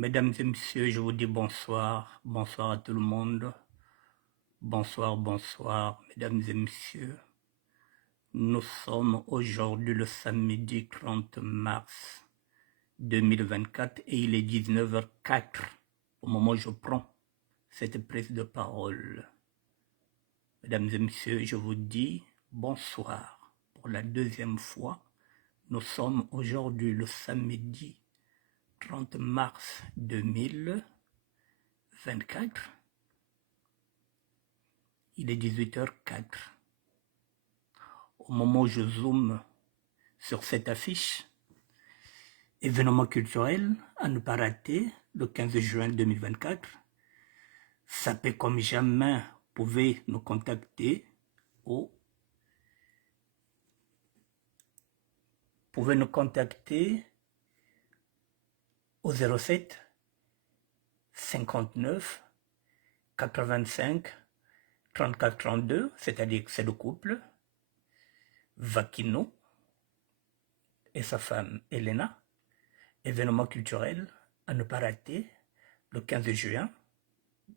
Mesdames et messieurs, je vous dis bonsoir, bonsoir à tout le monde. Bonsoir, bonsoir, mesdames et messieurs. Nous sommes aujourd'hui le samedi 30 mars 2024 et il est 19h04 au moment où je prends cette prise de parole. Mesdames et messieurs, je vous dis bonsoir pour la deuxième fois. Nous sommes aujourd'hui le samedi 30 mars 2024. Il est 18h04. Au moment où je zoome sur cette affiche, événement culturel à ne pas rater, le 15 juin 2024. Sapez comme jamais, vous pouvez nous contacter au 07 59 85 34 32, c'est-à-dire que c'est le couple Vakino et sa femme Elena. Événement culturel à ne pas rater, le 15 juin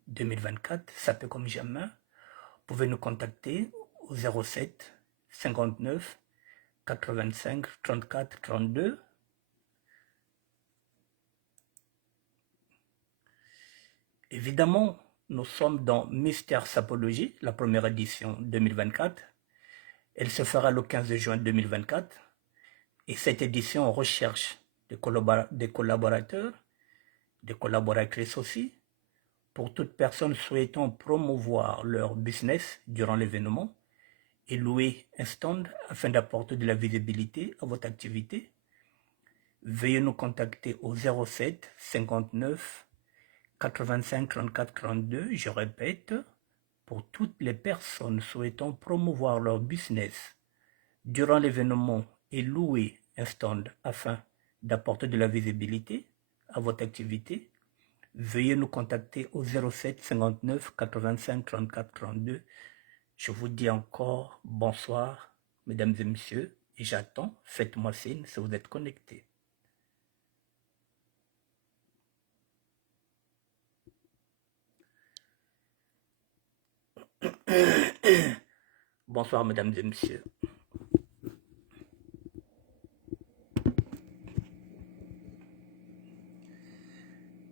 2024, ça peut comme jamais. Vous pouvez nous contacter au 07 59 85 34 32. Évidemment, nous sommes dans Mystère Sapologie, la première édition 2024. Elle se fera le 15 juin 2024. Et cette édition, on recherche des collaborateurs, des collaboratrices aussi, pour toute personne souhaitant promouvoir leur business durant l'événement et louer un stand afin d'apporter de la visibilité à votre activité. Veuillez nous contacter au 07 59 85 34 32. Je répète, pour toutes les personnes souhaitant promouvoir leur business durant l'événement et louer un stand afin d'apporter de la visibilité à votre activité, veuillez nous contacter au 07 59 85 34 32. Je vous dis encore bonsoir, mesdames et messieurs, et j'attends, faites-moi signe si vous êtes connectés. Bonsoir, mesdames et messieurs.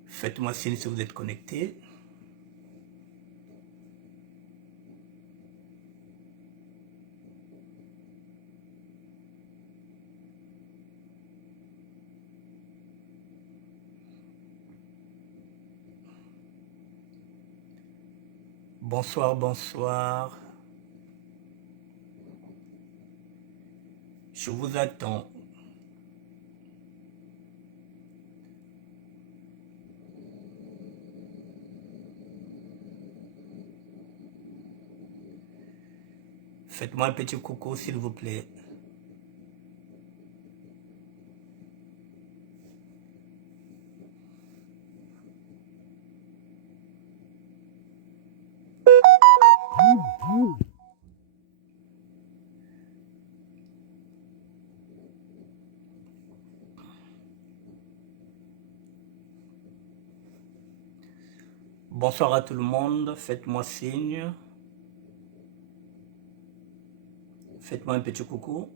Faites-moi signe si vous êtes connectés. Bonsoir, bonsoir. Je vous attends. Faites-moi un petit coucou, s'il vous plaît. Bonsoir à tout le monde. Faites-moi signe. Faites-moi un petit coucou.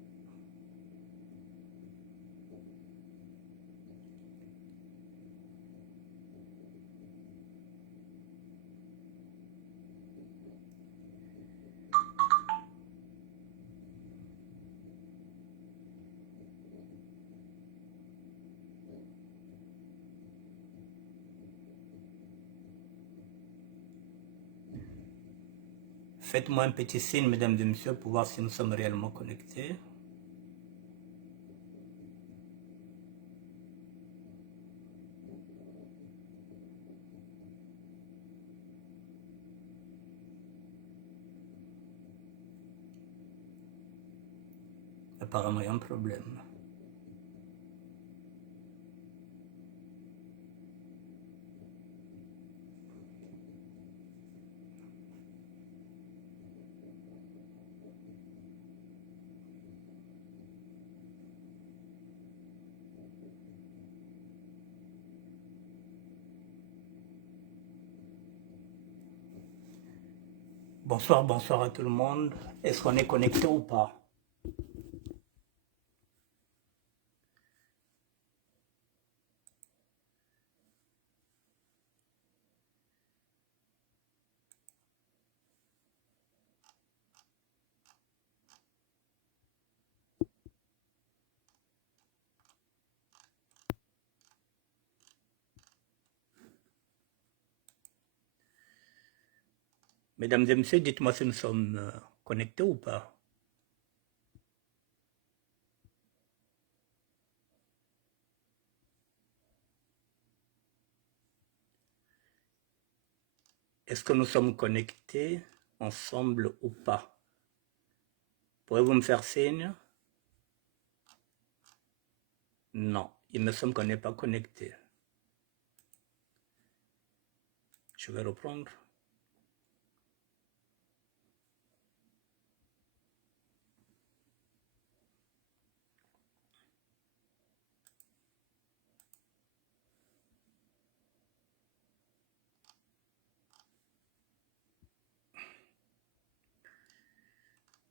Faites-moi un petit signe, mesdames et messieurs, pour voir si nous sommes réellement connectés. Apparemment, il y a un problème. Bonsoir à tout le monde. Est-ce qu'on est connecté ou pas? Mesdames et messieurs, dites-moi si nous sommes connectés ou pas. Est-ce que nous sommes connectés ensemble ou pas? Pourriez-vous me faire signe? Non, il me semble qu'on n'est pas connecté. Je vais reprendre.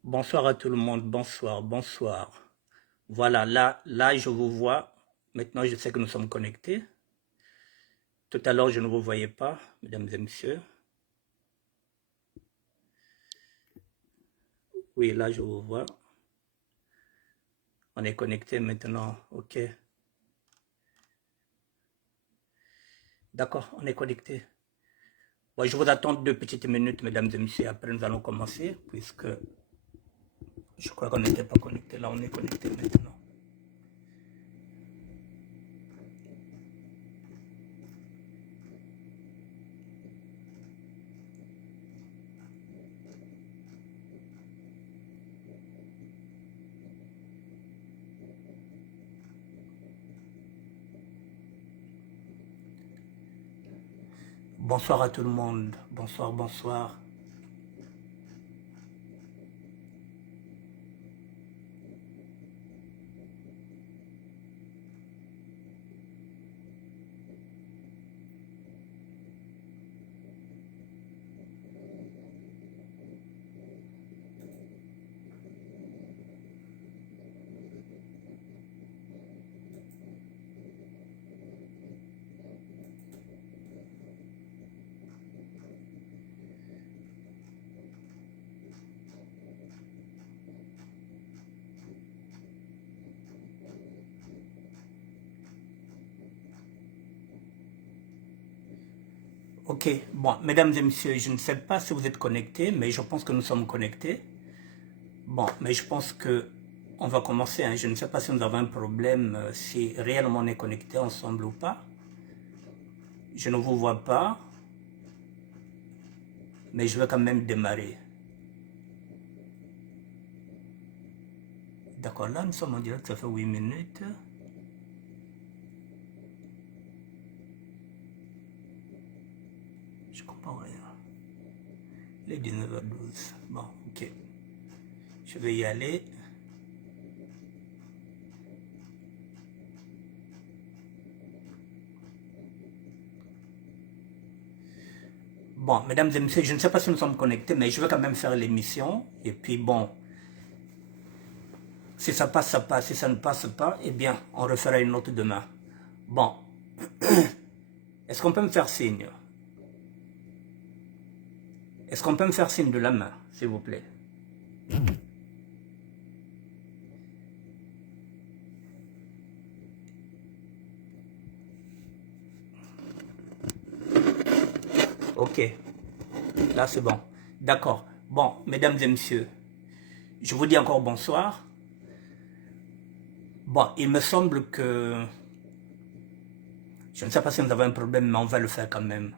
Bonsoir à tout le monde, bonsoir. Voilà, là, je vous vois. Maintenant, je sais que nous sommes connectés. Tout à l'heure, je ne vous voyais pas, mesdames et messieurs. Oui, là, je vous vois. On est connecté maintenant, ok. D'accord, on est connecté. Bon, je vous attends 2 petites minutes, mesdames et messieurs. Après, nous allons commencer, puisque je crois qu'on n'était pas connecté. Là, on est connecté maintenant. Bonsoir à tout le monde. Bonsoir. Ok, bon, mesdames et messieurs, je ne sais pas si vous êtes connectés, mais je pense que nous sommes connectés. Bon, mais je pense que on va commencer, hein. Je ne sais pas si nous avons un problème, si réellement on est connectés ensemble ou pas. Je ne vous vois pas, mais je vais quand même démarrer. D'accord, là nous sommes en direct, ça fait 8 minutes. Je comprends rien. Les 19h12. Bon, ok. Je vais y aller. Bon, mesdames et messieurs, je ne sais pas si nous sommes connectés, mais je vais quand même faire l'émission. Et puis bon, si ça passe, ça passe. Si ça ne passe pas, eh bien, on refera une autre demain. Bon, est-ce qu'on peut me faire signe? Est-ce qu'on peut me faire signe de la main, s'il vous plaît? Ok, là c'est bon. D'accord. Bon, mesdames et messieurs, je vous dis encore bonsoir. Bon, il me semble que... Je ne sais pas si nous avons un problème, mais on va le faire quand même.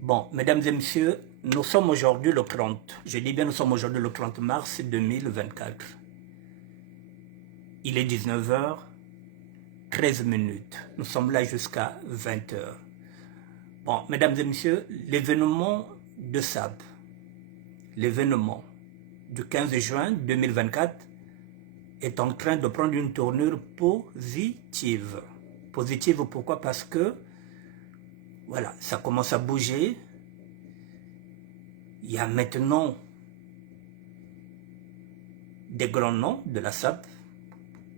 Bon, mesdames et messieurs, nous sommes aujourd'hui le 30. Je dis bien nous sommes aujourd'hui le 30 mars 2024. Il est 19h13. Nous sommes là jusqu'à 20h. Bon, mesdames et messieurs, l'événement de SAP, l'événement du 15 juin 2024 est en train de prendre une tournure positive. Positive pourquoi? Parce que, voilà, ça commence à bouger. Il y a maintenant des grands noms de la SAP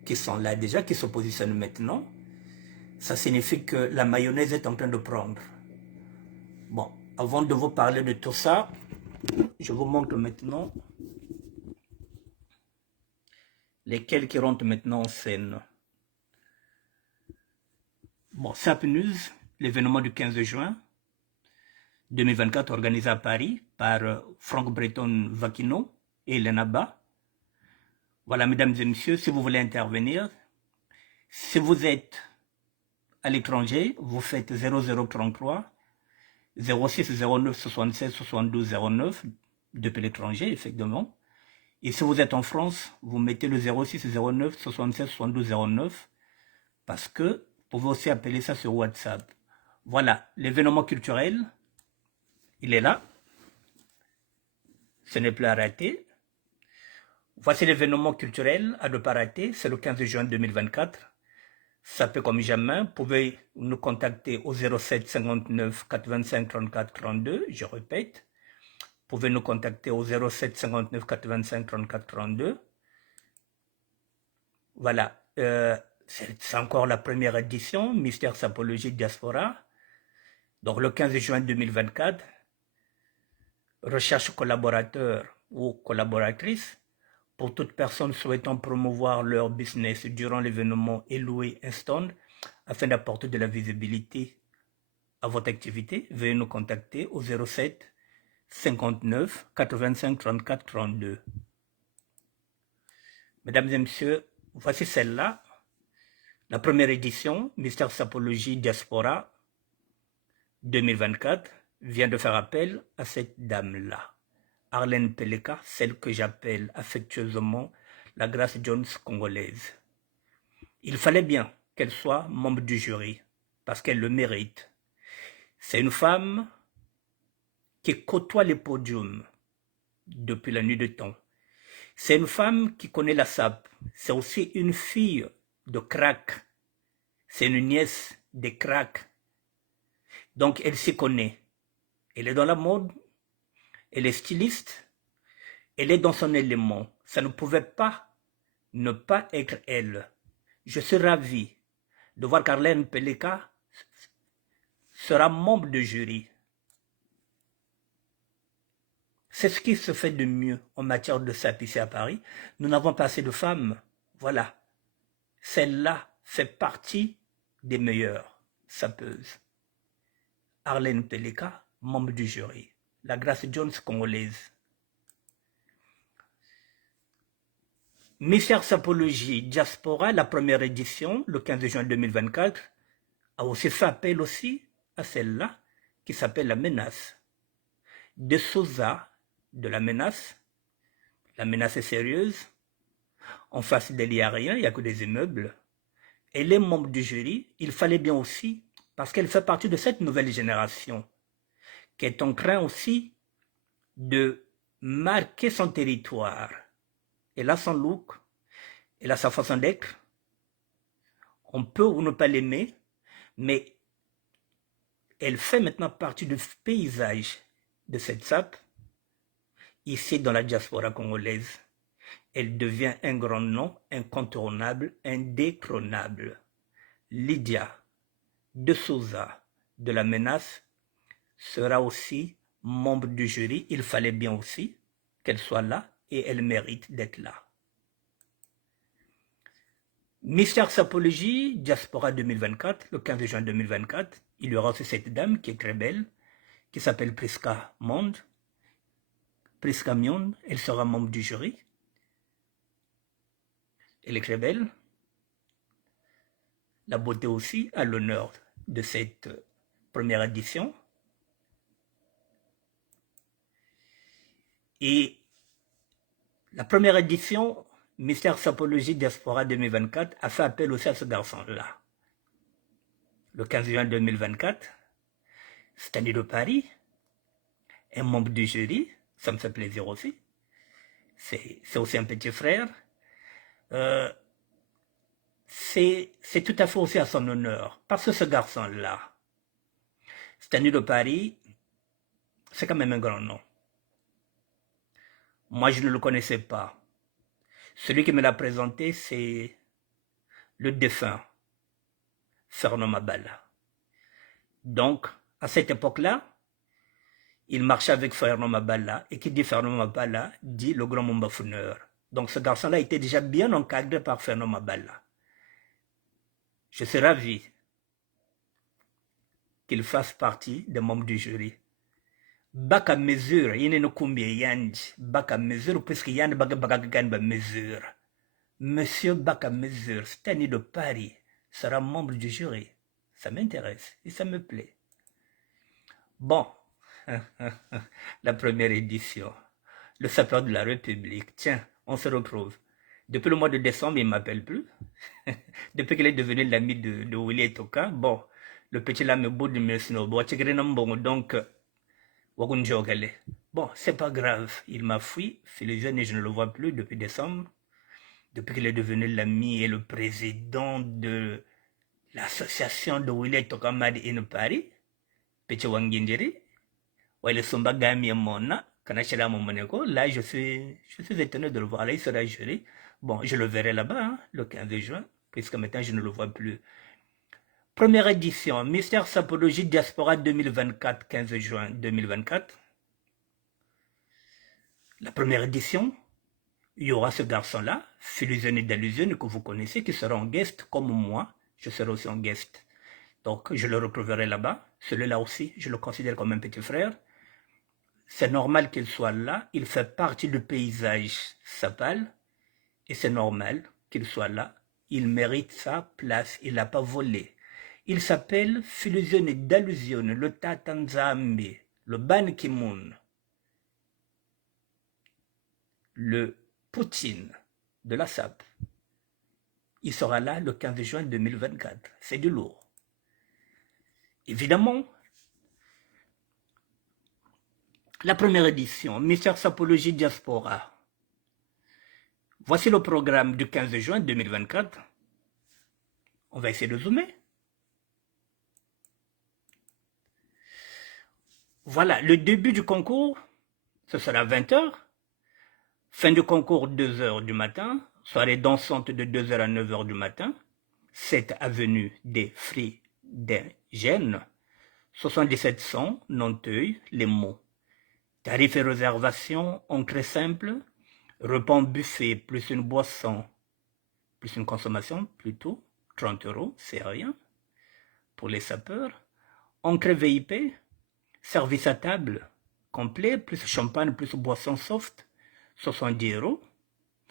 qui sont là déjà, qui se positionnent maintenant. Ça signifie que la mayonnaise est en train de prendre. Bon, avant de vous parler de tout ça, je vous montre maintenant lesquels qui rentrent maintenant en scène. Bon, SAP News, l'événement du 15 juin 2024 organisé à Paris par Franck Breton Vacchino et Elena Ba. Voilà, mesdames et messieurs, si vous voulez intervenir, si vous êtes à l'étranger, vous faites 0033 06 09 76 72 09 depuis l'étranger, effectivement. Et si vous êtes en France, vous mettez le 06 09 76 72 09 parce que vous pouvez aussi appeler ça sur WhatsApp. Voilà, l'événement culturel, il est là. Ce n'est plus à rater. Voici l'événement culturel à ne pas rater, c'est le 15 juin 2024. Ça peut comme jamais, vous pouvez nous contacter au 07 59 85 34 32, je répète. Vous pouvez nous contacter au 07 59 85 34 32. Voilà, c'est encore la première édition, Mystère Sapologie Diaspora. Donc le 15 juin 2024, recherche collaborateur ou collaboratrice pour toute personne souhaitant promouvoir leur business durant l'événement et louer un stand afin d'apporter de la visibilité à votre activité. Veuillez nous contacter au 07 59 85 34 32. Mesdames et messieurs, voici celle-là, la première édition, Mystère Sapologie Diaspora 2024, vient de faire appel à cette dame-là. Arlène Peleka, celle que j'appelle affectueusement la Grace Jones congolaise. Il fallait bien qu'elle soit membre du jury, parce qu'elle le mérite. C'est une femme qui côtoie les podiums depuis la nuit de temps. C'est une femme qui connaît la SAP. C'est aussi une fille de crack. C'est une nièce des cracks. Donc elle s'y connaît. Elle est dans la mode, elle est styliste, elle est dans son élément. Ça ne pouvait pas ne pas être elle. Je suis ravi de voir qu'Arlène Peleka sera membre du jury. C'est ce qui se fait de mieux en matière de SAP ici à Paris. Nous n'avons pas assez de femmes. Voilà. Celle-là fait partie des meilleures sapeuses. Arlène Peleka, membre du jury. La Grace Jones congolaise. Mystère Sapologie Diaspora, la première édition, le 15 juin 2024, a aussi fait appel aussi à celle-là, qui s'appelle La Menace. De Souza, de La Menace. La menace est sérieuse. En face d'elle, il n'y a rien, il n'y a que des immeubles. Elle est membre du jury. Il fallait bien aussi, parce qu'elle fait partie de cette nouvelle génération, qui est en train aussi de marquer son territoire. Elle a son look, elle a sa façon d'être. On peut ou ne pas l'aimer, mais elle fait maintenant partie du paysage de cette SAP, ici dans la diaspora congolaise. Elle devient un grand nom, incontournable, indétrônable. Lydia de Souza de La Menace sera aussi membre du jury. Il fallait bien aussi qu'elle soit là et elle mérite d'être là. Mystère Sapologie, Diaspora 2024, le 15 juin 2024, il y aura aussi cette dame qui est très belle, qui s'appelle Priska Monde. Priska Monde, elle sera membre du jury. Elle est très belle. La beauté aussi à l'honneur de cette première édition. Et la première édition, Mystère Sapologie Diaspora 2024, a fait appel aussi à ce garçon-là. Le 15 juin 2024, Stanley de Paris, un membre du jury, ça me fait plaisir aussi. C'est aussi un petit frère. C'est tout à fait aussi à son honneur, parce que ce garçon-là, Stanley de Paris, c'est quand même un grand nom. Moi, je ne le connaissais pas. Celui qui me l'a présenté, c'est le défunt Fernand Mabala. Donc, à cette époque-là, il marchait avec Fernand Mabala, et qui dit Fernand Mabala dit le grand Mumbafouneur. Donc ce garçon-là était déjà bien encadré par Fernand Mabala. Je suis ravi qu'il fasse partie des membres du jury. Baka mesure, il ne combien yandi, baka mesure, puisque yandi baka mesure. Monsieur Baka mesure, Stanley de Paris, sera membre du jury. Ça m'intéresse et ça me plaît. Bon, la première édition. Le sapeur de la République. Tiens, on se retrouve. Depuis le mois de décembre, il ne m'appelle plus. Depuis qu'il est devenu l'ami de Willy Toka. Bon, le petit là me bout de mes snowboards. Donc, bon, c'est pas grave. Il m'a fui. Philogène et je ne le vois plus depuis décembre. Depuis qu'il est devenu l'ami et le président de l'association de Willy Toka Mad in Paris. Petit Wangindiri. Ouais, le Somba Gami Mona. Là, je suis étonné de le voir. Là, il sera jury. Bon, je le verrai là-bas, hein, le 15 juin, puisque maintenant, je ne le vois plus. Première édition, Mystère Sapologie Diaspora 2024, 15 juin 2024. La première édition, il y aura ce garçon-là, Philogène d'Allusion, que vous connaissez, qui sera en guest, comme moi. Je serai aussi en guest. Donc, je le retrouverai là-bas. Celui-là aussi, je le considère comme un petit frère. C'est normal qu'il soit là, il fait partie du paysage sapal, et c'est normal qu'il soit là, il mérite sa place, il n'a pas volé. Il s'appelle Philogène d'Allusion, le Tatanzambe, le Ban Ki-moon, le Poutine de la SAP. Il sera là le 15 juin 2024, c'est du lourd. Évidemment, la première édition, Mystère Sapologie Diaspora. Voici le programme du 15 juin 2024. On va essayer de zoomer. Voilà, le début du concours, ce sera 20h. Fin du concours, 2h du matin. Soirée dansante de 2h à 9h du matin. 7 avenue des Friedingen. 7700, Nanteuil, Les Monts. Tarif et réservation, entrée simple. Repas buffet plus une boisson, plus une consommation plutôt. 30 €, c'est rien. Pour les sapeurs. Entrée VIP. Service à table complet, plus champagne, plus boisson soft, 70 €.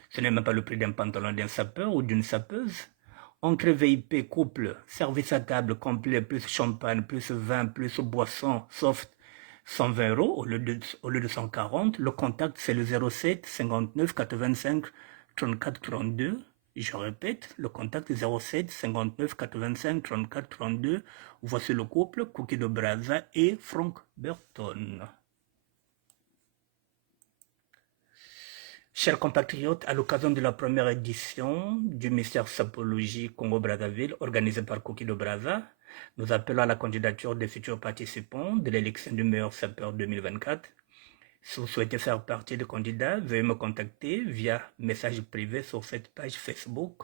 Ce n'est même pas le prix d'un pantalon d'un sapeur ou d'une sapeuse. Entrée VIP couple, service à table complet, plus champagne, plus vin, plus boisson soft, 120 € au lieu de 140. Le contact, c'est le 07 59 85 34 32. Je répète, le contact 07 59 85 34 32. Voici le couple, Cookie de Braza et Frank Burton. Chers compatriotes, à l'occasion de la première édition du Mystère Sapologie Congo-Brazzaville, organisée par Cookie de Braza, nous appelons à la candidature des futurs participants de l'élection du meilleur sapeur 2024. Si vous souhaitez faire partie des candidats, veuillez me contacter via message privé sur cette page Facebook.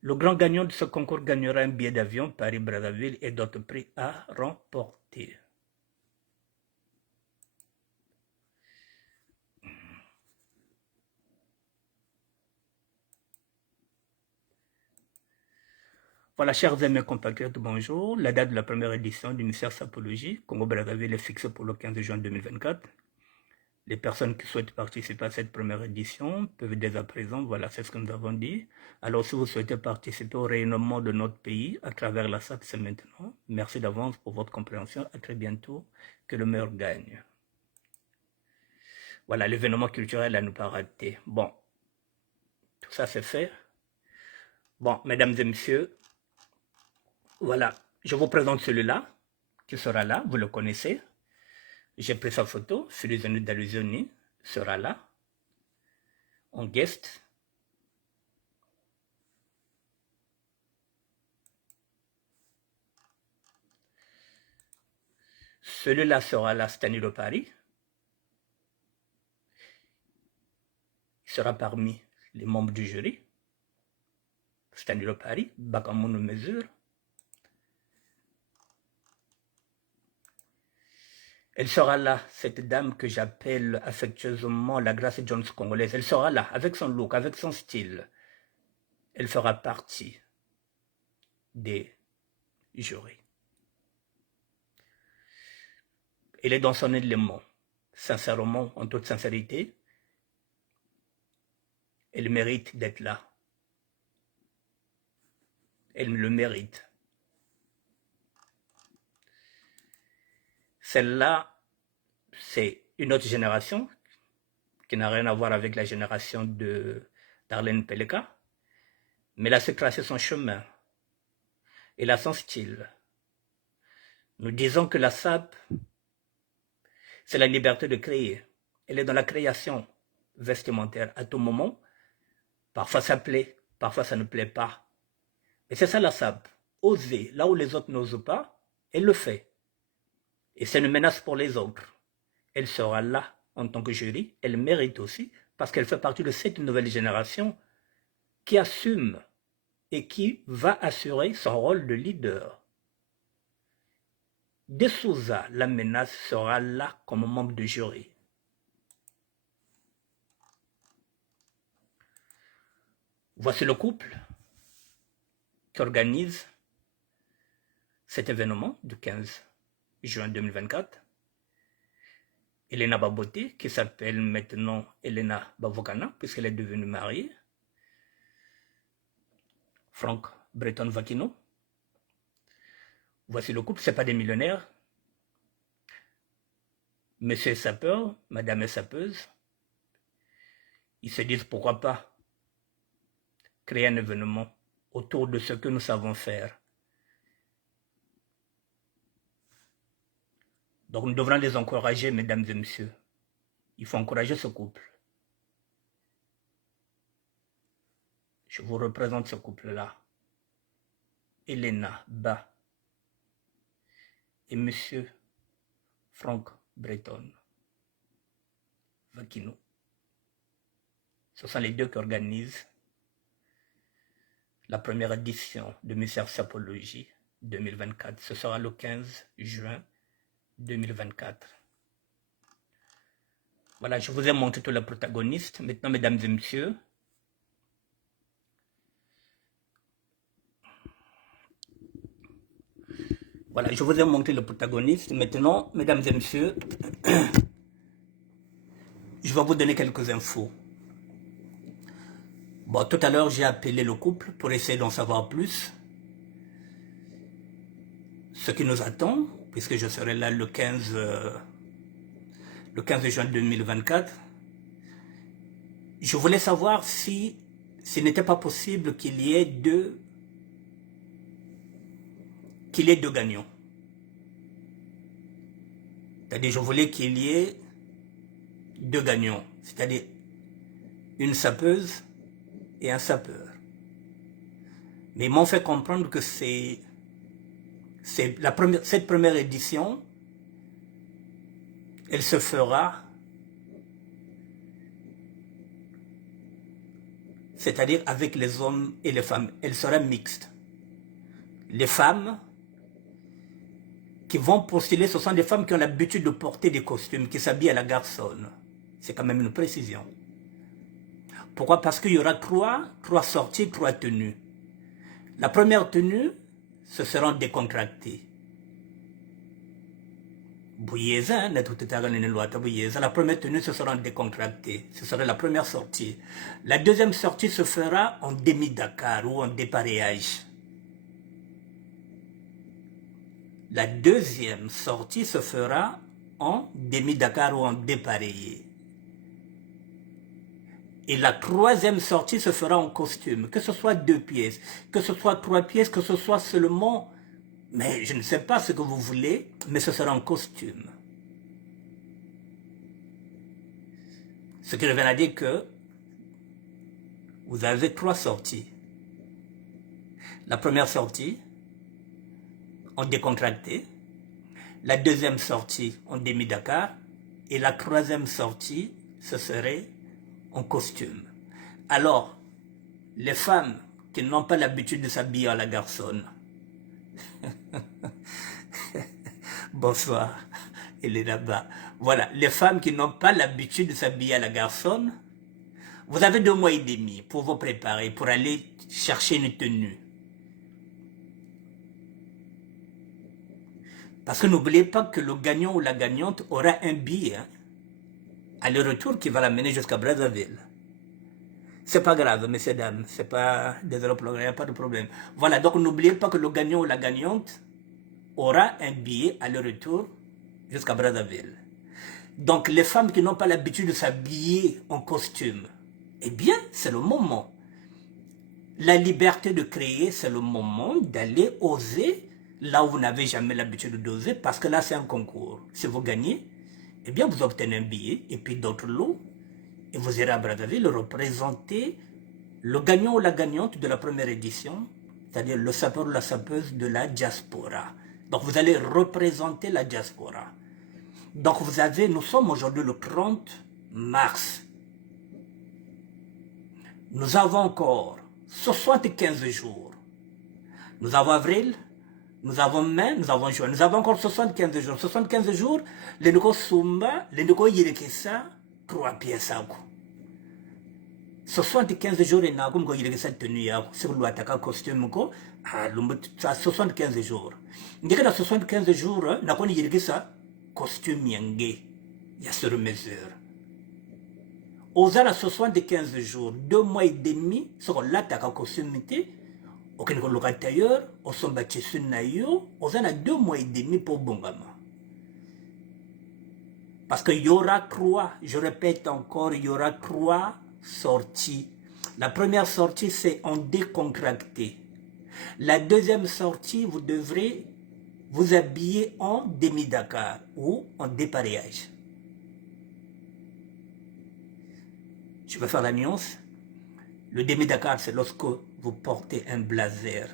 Le grand gagnant de ce concours gagnera un billet d'avion Paris-Brazzaville et d'autres prix à remporter. Voilà, chers amis compatriotes, bonjour. La date de la première édition du Mystère Sapologie Congo-Brazzaville est fixée pour le 15 juin 2024. Les personnes qui souhaitent participer à cette première édition peuvent dès à présent, voilà, c'est ce que nous avons dit. Alors, si vous souhaitez participer au rayonnement de notre pays à travers la SAP, c'est maintenant. Merci d'avance pour votre compréhension. À très bientôt. Que le meilleur gagne. Voilà, l'événement culturel à ne pas rater. Bon, tout ça c'est fait. Bon, mesdames et messieurs, voilà, je vous présente celui-là, qui sera là, vous le connaissez. J'ai pris sa photo, Philogène d'Allusion sera là, en guest. Celui-là sera là, Stanley de Paris. sera parmi les membres du jury. Stanley Paris, Bakamoun Mesure. Elle sera là, cette dame que j'appelle affectueusement la Grace Jones congolaise. Elle sera là, avec son look, avec son style. Elle fera partie des jurés. Elle est dans son élément, sincèrement, en toute sincérité. Elle mérite d'être là. Elle le mérite. Celle-là, c'est une autre génération qui n'a rien à voir avec la génération de Darlene Peleka. Mais elle a su tracer son chemin. Elle a son style. Nous disons que la SAP, c'est la liberté de créer. Elle est dans la création vestimentaire à tout moment. Parfois ça plaît, parfois ça ne plaît pas. Et c'est ça la SAP. Oser, là où les autres n'osent pas, elle le fait. Et c'est une menace pour les autres. Elle sera là en tant que jury. Elle mérite aussi, parce qu'elle fait partie de cette nouvelle génération qui assume et qui va assurer son rôle de leader. De Souza, la menace, sera là comme membre de jury. Voici le couple qui organise cet événement du 15 juin 2024. Elena Baboté, qui s'appelle maintenant Elena Bavokana, puisqu'elle est devenue mariée. Franck Breton Vakino. Voici le couple, ce n'est pas des millionnaires. Monsieur est sapeur, madame est sapeuse. Ils se disent pourquoi pas créer un événement autour de ce que nous savons faire. Donc nous devrons les encourager, mesdames et messieurs. Il faut encourager ce couple. Je vous représente ce couple-là. Elena Ba et monsieur Franck Breton Vakino. Ce sont les deux qui organisent la première édition de Mystère Sapologie 2024. Ce sera le 15 juin 2024. Voilà, je vous ai montré tous les protagonistes. Maintenant, mesdames et messieurs, voilà, je vous ai montré le protagoniste. Maintenant, mesdames et messieurs, je vais vous donner quelques infos. Bon, tout à l'heure, j'ai appelé le couple pour essayer d'en savoir plus. Ce qui nous attend, puisque je serai là le 15 juin 2024. Je voulais savoir si ce n'était pas possible qu'il y ait deux gagnants. C'est-à-dire, je voulais qu'il y ait deux gagnants, c'est-à-dire une sapeuse et un sapeur. Mais ils m'ont fait comprendre que cette première édition, elle se fera, c'est-à-dire avec les hommes et les femmes. Elle sera mixte. Les femmes qui vont postuler, ce sont des femmes qui ont l'habitude de porter des costumes, qui s'habillent à la garçonne. C'est quand même une précision. Pourquoi? Parce qu'il y aura trois sorties, trois tenues. La première tenue, ce seront décontractés. La première tenue, ce sera décontracté. Ce sera la première sortie. La deuxième sortie se fera en demi-Dakar ou en dépareillage. La deuxième sortie se fera en demi-Dakar ou en dépareillé. Et la troisième sortie se fera en costume, que ce soit 2 pièces, que ce soit 3 pièces, que ce soit seulement... Mais je ne sais pas ce que vous voulez, mais ce sera en costume. Ce qui revient à dire que vous avez 3 sorties. La première sortie, en décontracté. La deuxième sortie, en demi-Dakar. Et la troisième sortie, ce serait en costume. Alors, les femmes qui n'ont pas l'habitude de s'habiller à la garçonne, bonsoir, elle est là-bas. Voilà, les femmes qui n'ont pas l'habitude de s'habiller à la garçonne, vous avez 2 mois et demi pour vous préparer, pour aller chercher une tenue. Parce que n'oubliez pas que le gagnant ou la gagnante aura un billet aller-retour qui va l'amener jusqu'à Brazzaville. C'est pas grave, messieurs, dames, c'est pas... Désolé pour le... il n'y a pas de problème. Voilà, donc n'oubliez pas que le gagnant ou la gagnante aura un billet aller-retour jusqu'à Brazzaville. Donc les femmes qui n'ont pas l'habitude de s'habiller en costume, eh bien, c'est le moment. La liberté de créer, c'est le moment d'aller oser là où vous n'avez jamais l'habitude d'oser, parce que là, c'est un concours. Si vous gagnez, eh bien, vous obtenez un billet, et puis d'autres lots, et vous irez à Brazzaville représenter le gagnant ou la gagnante de la première édition, c'est-à-dire le sapeur ou la sapeuse de la diaspora. Donc, vous allez représenter la diaspora. Donc, vous avez, nous sommes aujourd'hui le 30 mars. Nous avons encore 75 jours. Nous avons avril, nous avons mai, nous avons juin. Nous avons encore 75 jours. 75 jours, les nouveaux sumba, les nouveaux yirikisa, 3 pièces à coup. 75 jours, et n'a pas yirikisa tenue à sur l'attaque costume, à 75 jours. Dès que dans 75 jours, n'a pas yirikisa costume yangé. Il y a sur mesure. Aux à 75 jours, 2 mois et demi, sur l'attaque costume, au locataire, au son bâti sunayo, aux a 2 mois et demi pour Bongama. Parce qu'il y aura 3, je répète encore, il y aura 3 sorties. La première sortie, c'est en décontracté. La deuxième sortie, vous devrez vous habiller en demi-Dakar ou en dépareillage. Je vais faire la nuance. Le demi-Dakar, c'est lorsque vous portez un blazer,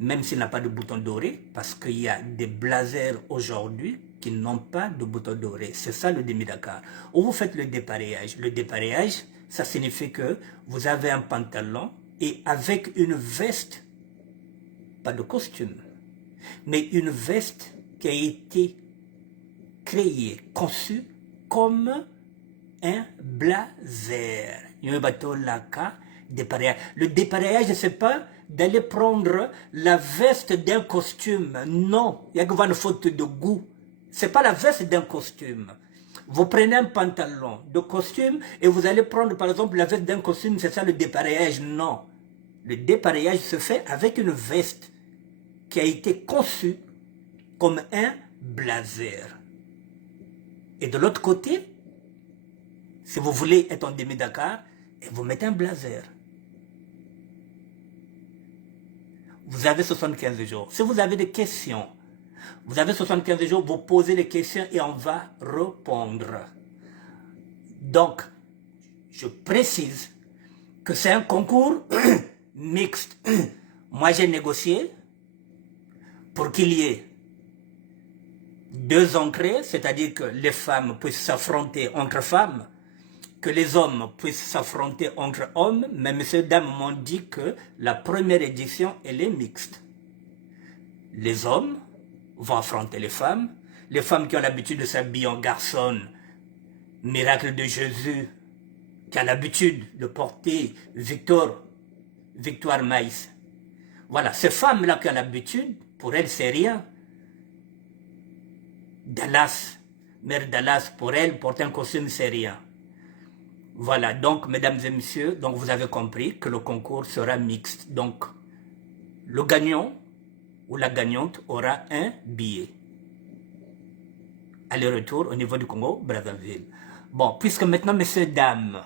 même s'il n'a pas de bouton doré, parce qu'il y a des blazers aujourd'hui qui n'ont pas de bouton doré. C'est ça le demi-Dakar. Ou vous faites le dépareillage. Le dépareillage, ça signifie que vous avez un pantalon et avec une veste, pas de costume, mais une veste qui a été créée, conçue comme un blazer. Le dépareillage, c'est pas d'aller prendre la veste d'un costume. Non, il y a une faute de goût. C'est pas la veste d'un costume. Vous prenez un pantalon de costume et vous allez prendre par exemple la veste d'un costume, c'est ça le dépareillage. Non. Le dépareillage se fait avec une veste qui a été conçue comme un blazer. Et de l'autre côté, si vous voulez être en demi-Dakar, vous mettez un blazer. Vous avez 75 jours. Si vous avez des questions, vous avez 75 jours, vous posez les questions et on va répondre. Donc, je précise que c'est un concours mixte. Moi, j'ai négocié pour qu'il y ait 2 entrées, c'est-à-dire que les femmes puissent s'affronter entre femmes, que les hommes puissent s'affronter entre hommes, mais messieurs, dames m'ont dit que la première édition, elle est mixte. Les hommes vont affronter les femmes qui ont l'habitude de s'habiller en garçon, miracle de Jésus, qui a l'habitude de porter Victoire Maïs. Voilà, ces femmes-là qui ont l'habitude, pour elles, c'est rien. Dallas, mère Dallas, pour elle, porter un costume, c'est rien. Voilà, donc, mesdames et messieurs, donc vous avez compris que le concours sera mixte. Donc, le gagnant ou la gagnante aura un billet. Aller-retour au niveau du Congo, Brazzaville. Bon, puisque maintenant, messieurs, dames,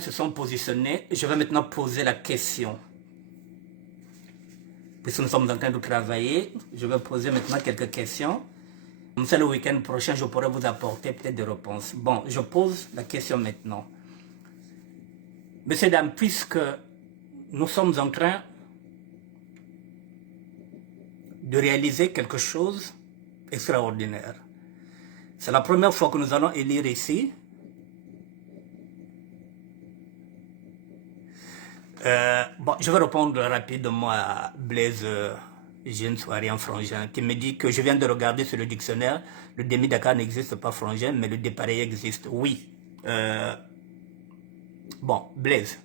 se sont positionnés, je vais maintenant poser la question. Puisque nous sommes en train de travailler, je vais poser maintenant quelques questions. Comme ça, le week-end prochain, je pourrai vous apporter peut-être des réponses. Bon, je pose la question maintenant. Messieurs, dames, puisque nous sommes en train de réaliser quelque chose d'extraordinaire, C'est la première fois que nous allons élire ici. Bon, je vais répondre rapidement à Blaise, jeune soirée en frangin, qui me dit que je viens de regarder sur le dictionnaire, le demi-Dakar n'existe pas frangin, mais le dépareil existe. Oui. Bon, Blaise,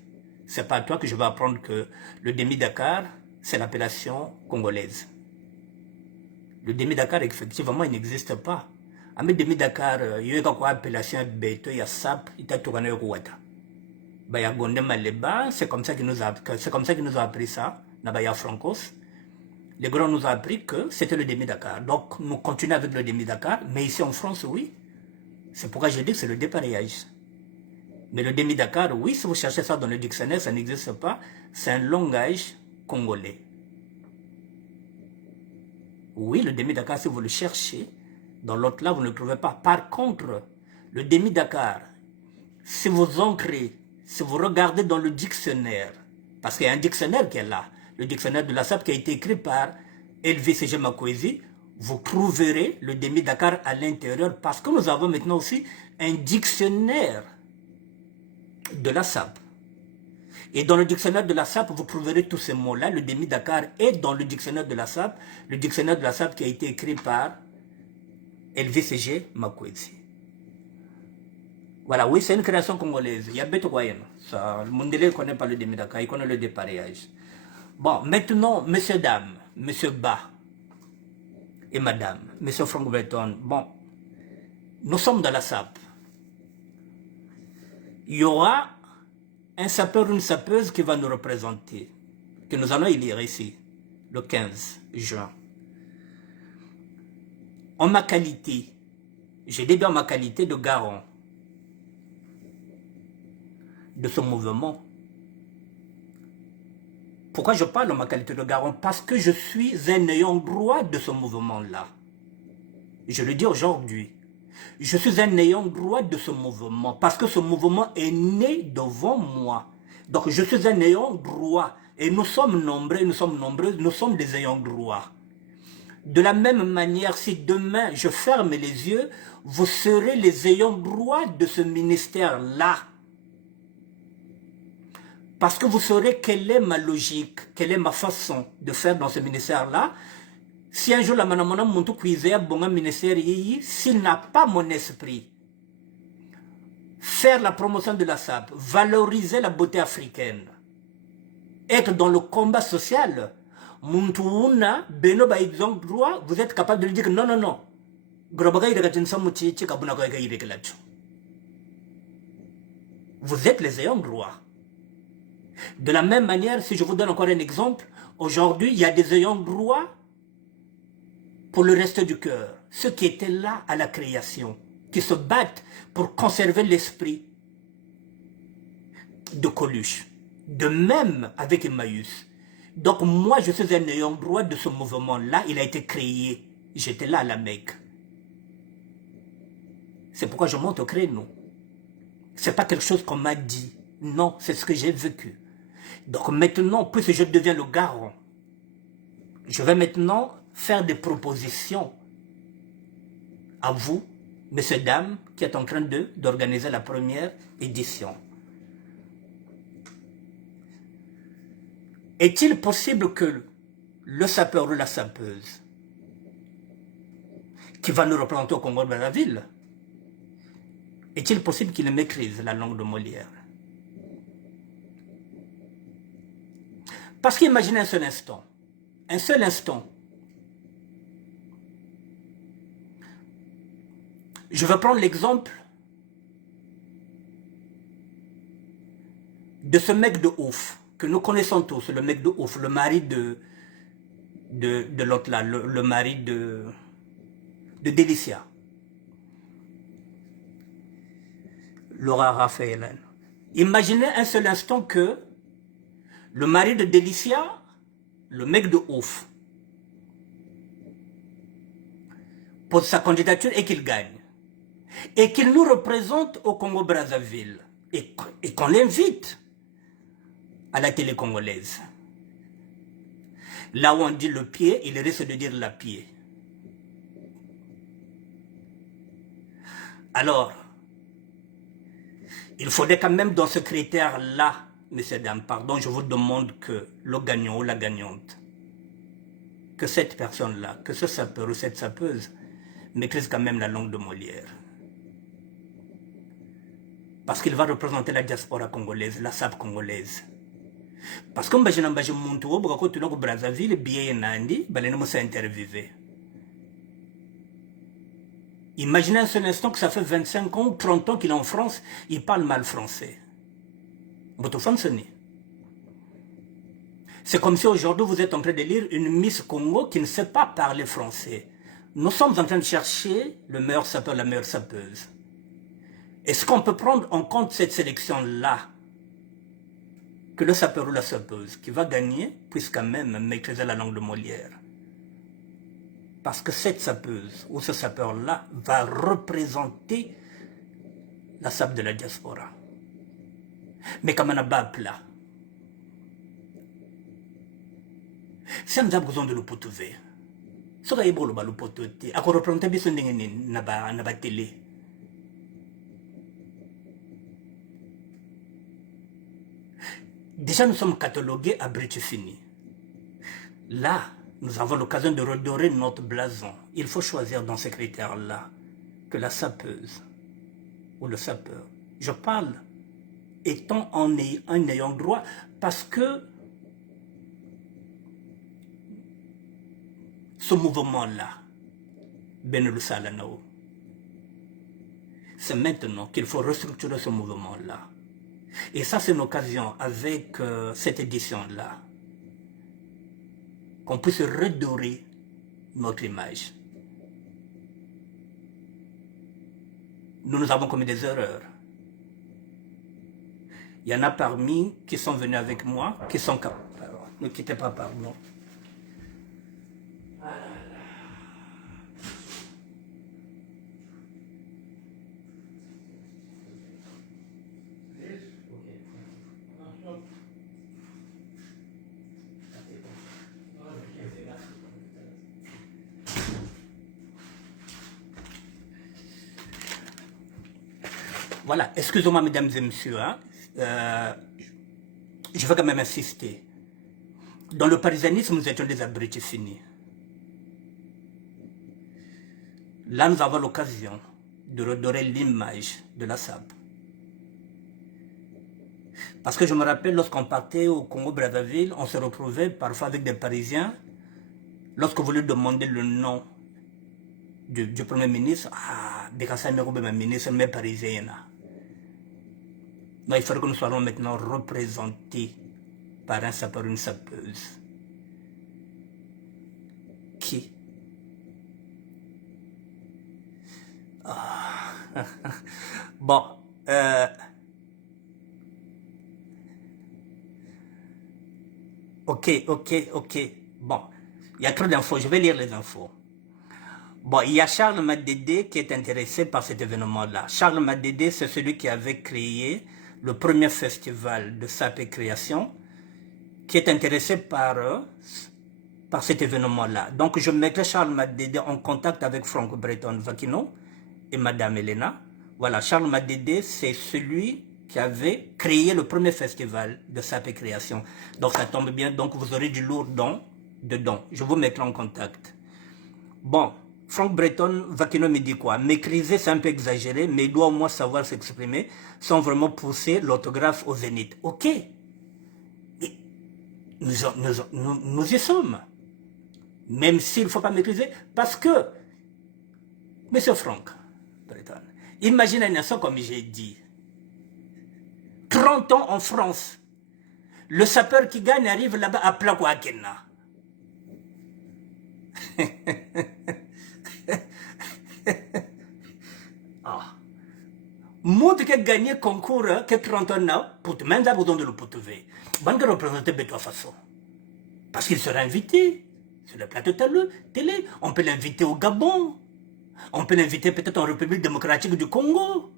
c'est pas à toi que je vais apprendre que le demi-Dakar, c'est l'appellation congolaise. Le demi-Dakar, effectivement, il n'existe pas. À mes demi-Dakar, il y a quoi appellation Beto, il y a SAP, il y a Tourane Kouata. C'est comme ça qu'il nous a appris ça, Nabaya Francos. Les grands nous ont appris que c'était le demi-Dakar. Donc nous continuons avec le demi-Dakar, mais ici en France, oui. C'est pourquoi j'ai dit que c'est le dépareillage. Mais le demi-Dakar, oui, si vous cherchez ça dans le dictionnaire, ça n'existe pas. C'est un langage congolais. Oui, le demi-Dakar, si vous le cherchez, dans l'autre là, vous ne le trouvez pas. Par contre, le demi-Dakar, si vous ancrez, si vous regardez dans le dictionnaire, parce qu'il y a un dictionnaire qui est là, le dictionnaire de la SAP qui a été écrit par LVCG Makwezi, vous trouverez le demi-Dakar à l'intérieur, parce que nous avons maintenant aussi un dictionnaire de la SAP. Et dans le dictionnaire de la SAP, vous trouverez tous ces mots-là. Le demi-Dakar est dans le dictionnaire de la SAP, le dictionnaire de la SAP qui a été écrit par LVCG Makwezi. Voilà, oui, c'est une création congolaise. Il y a Beto Goyen. Le Mundele ne connaît pas le demi-Dakar, il connaît le dépareillage. Bon, maintenant, messieurs, dames, monsieur Ba et madame, monsieur Franck Breton, bon, nous sommes dans la SAP. Il y aura un sapeur ou une sapeuse qui va nous représenter, que nous allons élire ici, le 15 juin. En ma qualité, j'ai dit bien en ma qualité de garant de ce mouvement. Pourquoi je parle en ma qualité de garant? Parce que je suis un ayant droit de ce mouvement-là. Je le dis aujourd'hui. Je suis un ayant droit de ce mouvement parce que ce mouvement est né devant moi. Donc je suis un ayant droit et nous sommes nombreux, nous sommes des ayants droit. De la même manière, si demain je ferme les yeux, vous serez les ayants droit de ce ministère-là. Parce que vous saurez quelle est ma logique, quelle est ma façon de faire dans ce ministère-là. Si un jour la manamana monte cuisea bon ministère s'il n'a pas mon esprit, faire la promotion de la SAP, valoriser la beauté africaine, être dans le combat social, Muntuuna, Beno Baïdzong droit, vous êtes capable de lui dire que non, non, non. Vous êtes les ayants droit. De la même manière, si je vous donne encore un exemple, aujourd'hui, il y a des ayants droit pour le reste du cœur, ceux qui étaient là à la création, qui se battent pour conserver l'esprit de Coluche. De même avec Emmaüs. Donc moi, je suis un ayant droit de ce mouvement-là, il a été créé. J'étais là à la Mecque. C'est pourquoi je monte au créneau. Ce n'est pas quelque chose qu'on m'a dit. Non, c'est ce que j'ai vécu. Donc maintenant, puisque je deviens le garant, je vais maintenant faire des propositions à vous, messieurs, dames, qui êtes en train d'organiser la première édition. Est-il possible que le sapeur ou la sapeuse qui va nous représenter au Congo-Brazzaville, est-il possible qu'il maîtrise la langue de Molière? Parce qu'imaginez un seul instant, je vais prendre l'exemple de ce mec de ouf, que nous connaissons tous, le mec de ouf, le mari de l'autre là, le mari de Délicia. Laura Raphaël. Imaginez un seul instant que le mari de Délicia, le mec de ouf, pose sa candidature et qu'il gagne. Et qu'il nous représente au Congo-Brazzaville. Et qu'on l'invite à la télé congolaise. Là où on dit le pied, il risque de dire la pied. Alors, il faudrait quand même dans ce critère-là, messieurs, dames, pardon, je vous demande que le gagnant ou la gagnante, que cette personne-là, que ce sapeur ou cette sapeuse, maîtrise quand même la langue de Molière. Parce qu'il va représenter la diaspora congolaise, la SAP congolaise. Parce que je n'ai muntu wo bwako tuloko Brazzaville biye nandi balene musa interviewé. Imaginez un seul instant que ça fait 25 ans ou 30 ans qu'il est en France, il parle mal français. C'est comme si aujourd'hui vous êtes en train de lire une Miss Congo qui ne sait pas parler français. Nous sommes en train de chercher le meilleur sapeur, la meilleure sapeuse. Est-ce qu'on peut prendre en compte cette sélection-là, que le sapeur ou la sapeuse qui va gagner puisse quand même maîtriser la langue de Molière? Parce que cette sapeuse ou ce sapeur-là va représenter la sape de la diaspora. Mais comme on a bas plat, si on a besoin de l'opotouver, ce qui est bon, l'opotouver, à quoi représenter bien na télé. Déjà, nous sommes catalogués à Brétifini. Là, nous avons l'occasion de redorer notre blason. Il faut choisir dans ces critères-là que la sapeuse ou le sapeur. Je parle étant en ayant droit parce que ce mouvement-là, Benelou Salanao, c'est maintenant qu'il faut restructurer ce mouvement-là. Et ça, c'est une occasion avec cette édition-là qu'on puisse redorer notre image. Nous avons commis des erreurs. Il y en a parmi qui sont venus avec moi, qui sont capables. Ne quittez pas, pardon. Voilà, excusez-moi mesdames et messieurs, hein. Je vais quand même insister. Dans le parisianisme, nous étions des abrutis finis. Là, nous avons l'occasion de redorer l'image de la SAP. Parce que je me rappelle, lorsqu'on partait au Congo-Brazzaville, on se retrouvait parfois avec des Parisiens. Lorsque vous lui demandez le nom du Premier ministre, ministre, mais parisien. Donc, il faudrait que nous soyons maintenant représentés par un sapeur, une sapeuse. Qui bon, ok. Bon, il y a trop d'infos, je vais lire les infos. Bon, il y a Charles Madédé qui est intéressé par cet événement-là. Charles Madédé, c'est celui qui avait créé le premier festival de SAP et Création, qui est intéressé par cet événement-là. Donc, je mettrai Charles Madédé en contact avec Franck Breton Vakino et Madame Elena. Voilà, Charles Madédé, c'est celui qui avait créé le premier festival de SAP et Création. Donc, ça tombe bien, donc vous aurez du lourd dedans. Je vous mettrai en contact. Bon, Franck Breton Vakino me dit quoi? Maîtriser, c'est un peu exagéré, mais il doit au moins savoir s'exprimer sans vraiment pousser l'autographe au zénith. Ok, et nous y sommes. Même s'il ne faut pas maîtriser, parce que, Monsieur Franck Breton, imaginez un instant comme j'ai dit, 30 ans en France, le sapeur qui gagne arrive là-bas à Plakouakena. Monde qui a gagné le concours, qui a 30 ans, pour te même besoin de le retrouver. Bon, que représenter de toute façon. Parce qu'il sera invité sur le plateau télé. On peut l'inviter au Gabon. On peut l'inviter peut-être en République démocratique du Congo.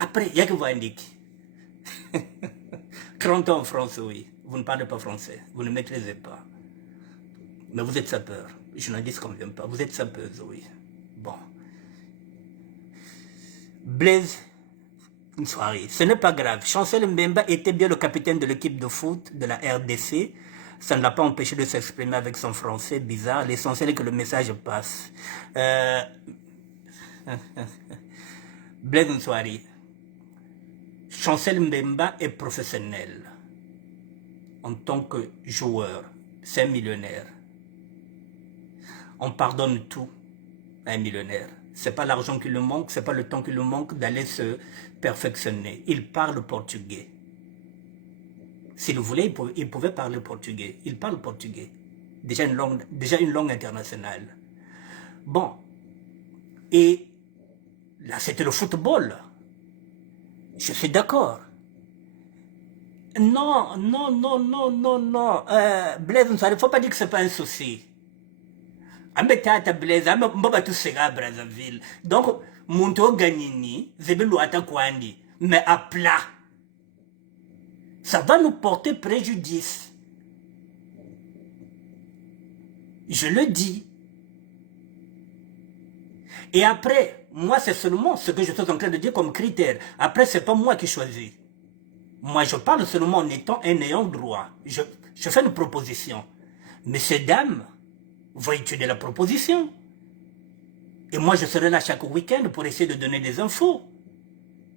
Après, il y a que vous indiquez. 30 ans en France, oui. Vous ne parlez pas français. Vous ne maîtrisez pas. Mais vous êtes sapeur. Je n'en dis qu'on ne vient pas. Vous êtes sapeuse, oui. Bon. Blaise Nsouari, ce n'est pas grave. Chancel Mbemba était bien le capitaine de l'équipe de foot de la RDC. Ça ne l'a pas empêché de s'exprimer avec son français bizarre. L'essentiel est que le message passe. Blaise Nsouari, Chancel Mbemba est professionnel en tant que joueur. C'est un millionnaire. On pardonne tout à un millionnaire. C'est pas l'argent qui lui manque, c'est pas le temps qui lui manque d'aller se perfectionner. Il parle portugais. S'il voulait, il pouvait parler portugais. Il parle portugais. Déjà une langue internationale. Bon. Et là, c'était le football. Je suis d'accord. Non. Blaise, il ne faut pas dire que ce n'est pas un souci. Ambetata Blaise, Mbaba tout sera Brazzaville. Donc, Monto Gagnini, Zebelouata Kwandi, mais à plat. Ça va nous porter préjudice. Je le dis. Et après, moi, c'est seulement ce que je suis en train de dire comme critère. Après, c'est pas moi qui choisis. Moi, je parle seulement en étant un ayant droit. Je fais une proposition. Messieurs, dames, vous étudier la proposition. Et moi, je serai là chaque week-end pour essayer de donner des infos.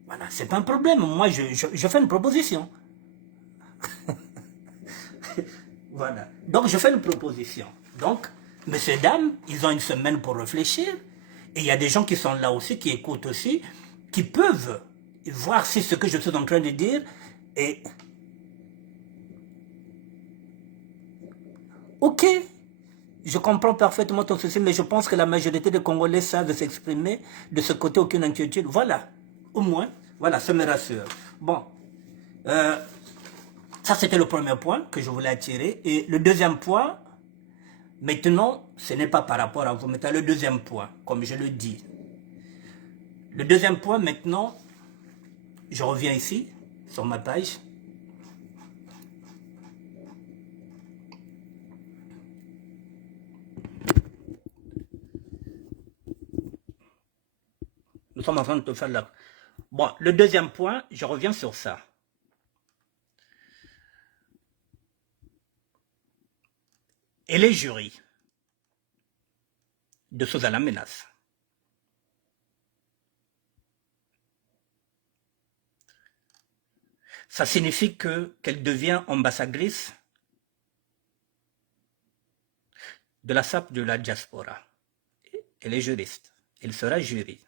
Voilà, c'est pas un problème. Moi, je fais une proposition. Voilà. Donc, je fais une proposition. Donc, messieurs, dames, ils ont une semaine pour réfléchir. Et il y a des gens qui sont là aussi, qui écoutent aussi, qui peuvent voir si ce que je suis en train de dire est... Ok, je comprends parfaitement ton souci, mais je pense que la majorité des Congolais savent s'exprimer. De ce côté, aucune inquiétude. Voilà, au moins, voilà, ça me rassure. Bon, ça c'était le premier point que je voulais attirer. Et le deuxième point, maintenant, ce n'est pas par rapport à vous, mais le deuxième point, comme je le dis. Le deuxième point, maintenant, je reviens ici, sur ma page. Nous sommes en train de te faire là. Bon, le deuxième point, je reviens sur ça. Et les jurys de choses à la menace. Ça signifie qu'elle devient ambassadrice de la SAP de la diaspora. Elle est juriste. Elle sera jury.